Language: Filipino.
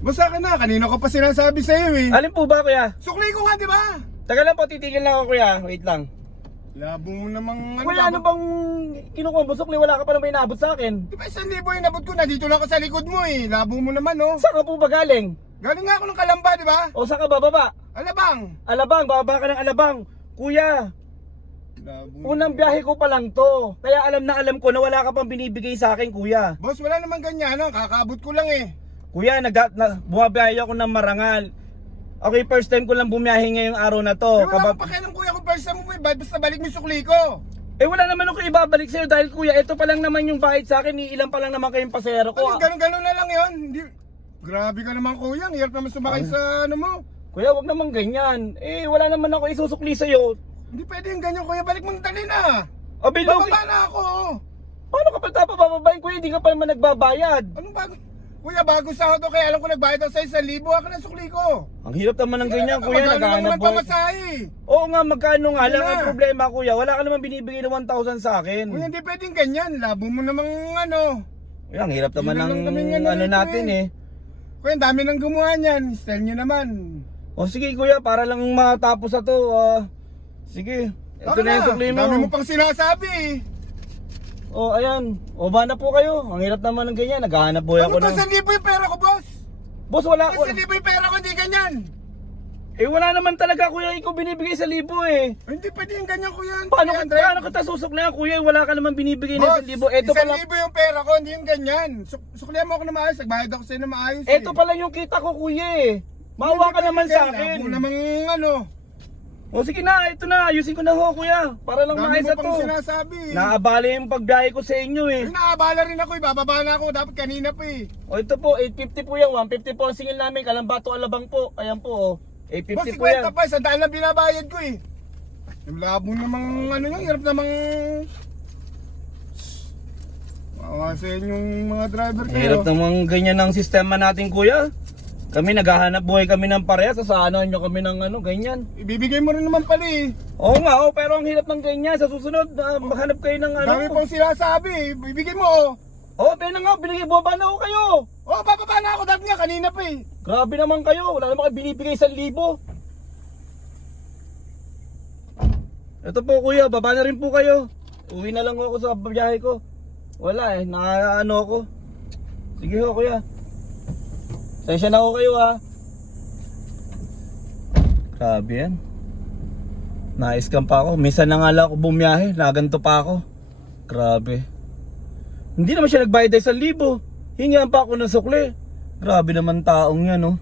Boss, akin na. Kanina ko pa sinasabi sa'yo eh. Alin po ba kuya? Sukli ko nga, di ba? Taga lang po, titigil lang ako kuya. Wait lang. Labo mo namang Kuya, ano bang kinukuha mo? Sukli, wala ka pa naman inaabot sa akin. Di ba 1,000 yung nabot ko na? Dito lang ako sa likod mo eh. Labo mo naman oh. Saan ka po ba galing? Galing nga ako ng Kalamba, di ba? O saan ka bababa? Alabang. Alabang, bababa ka ng Alabang. Kuya, Labo. unang biyahe ko pa lang to. Kaya alam na alam ko na wala ka pang binibigay sa akin kuya. Boss, wala naman ganyan, no? Kakaabot ko lang eh. Kuya, bumabiyahe ako ng Marangal. Okay, first time ko lang bumiyahe ngayong araw na to. Wala akong pakialam kuya kung first time mo eh. Basta balik mo yung sukli ko. Eh wala naman ako ibabalik sa'yo dahil kuya, ito pa lang naman yung bahid sa akin. Ilan pa lang naman kayong pasero ko. Ano, ganun na lang yun. Hindi... Grabe ka naman kuya. Ang hirap naman sumakay sa ano mo. Kuya, wag naman ganyan. Eh wala naman ako isusukli sa'yo. Hindi pwede yung ganyan kuya. Balik mo ng dali na. O bilugi. Bababa na ako. Paano ka pa pabababayin kuya? Hindi ka pa naman nagbabayad. Anong bago? Kuya, bago sahod ako kaya alam ko nagbayad ako sa 1,000. Ako na sukli ko. Ang hirap naman ng ganyan kuya. Magkano lang Naghahanap naman buhay. pamasahe. Oo nga, magkano nga lang Wala. ang problema kuya. Wala ka naman binibigay ng 1,000 sa akin. Kuya, hindi pwedeng ganyan. Labo mo namang ano. Kuya, ang hirap naman Yun ng lang kaming ano ano rito natin eh. eh. Kuya, ang dami nang gumawa niyan. Style nyo naman. O sige kuya, para lang matapos na to. Sige, ito Baka na yung sukli ang dami mo mo. pang sinasabi eh. O ayan, o ba na po kayo? Ang hirap naman ng ganyan, naghahanap buhay Ano ako to, ng... 1,000 yung pera ko, boss? Boss, wala ko. 1,000 yung pera ko, hindi ganyan. Eh wala naman talaga kuya, ikaw binibigay sa libo eh. Ay, hindi pwede yung ganyan, kuya. Paano 300. kita susuklihan kuya? Wala ka naman binibigay ng Boss, 1,000. Ito pa lang, 1,000 yung pera ko, hindi yung ganyan. Suklihan mo ako na maayos, nagbayad ako sa'yo na maayos ito pa lang yung kita ko kuya eh. Maawa ka naman sa akin. Labo namang ano. O sige na, ito na, ayusin ko na ho kuya. Para lang Dami maayos mo na pang to. sinasabi. Naabala yung pagbiyahe ko sa inyo eh. Ay, naabala rin ako, bababa na ako. Dapat kanina pa eh. O ito po, 850 po yan. 150 po ang singil namin. Kalambato Alabang po. Ayan po oh. Boss, 850 po yan. 50 pa, 100 lang binabayad ko eh. Yung labo namang ano yung hirap namang... Mawasin yung mga driver kayo. Hirap namang ganyan ang sistema natin kuya. Kami naghahanap buhay kami ng parehas. Sasaanan nyo kami ng ano, ganyan. Ibibigay mo rin naman pala eh. Oo nga, oh, pero ang hirap ng ganyan. Sa susunod, maghanap kayo ng ano. Dami pang sinasabi eh. Ibigay mo oh. Oo, pero na nga, binigay baba na ako kayo. Oh, bababa na ako. Dapat nga kanina pa eh. Grabe naman kayo. Wala naman kayo binibigay 1,000. Ito po kuya, baba na rin po kayo. Uwi na lang ako sa biyahe ko. Wala eh, nakaano ako. Sige ho kuya. Sensya na ako kayo ha. Grabe yan. Na-scam pa ako. Minsan na nga lang ako bumiyahe. Naganto pa ako. Grabe. Hindi naman siya nagbayad ay 1,000. Hingihan pa ako ng sukli. Grabe naman taong yan oh.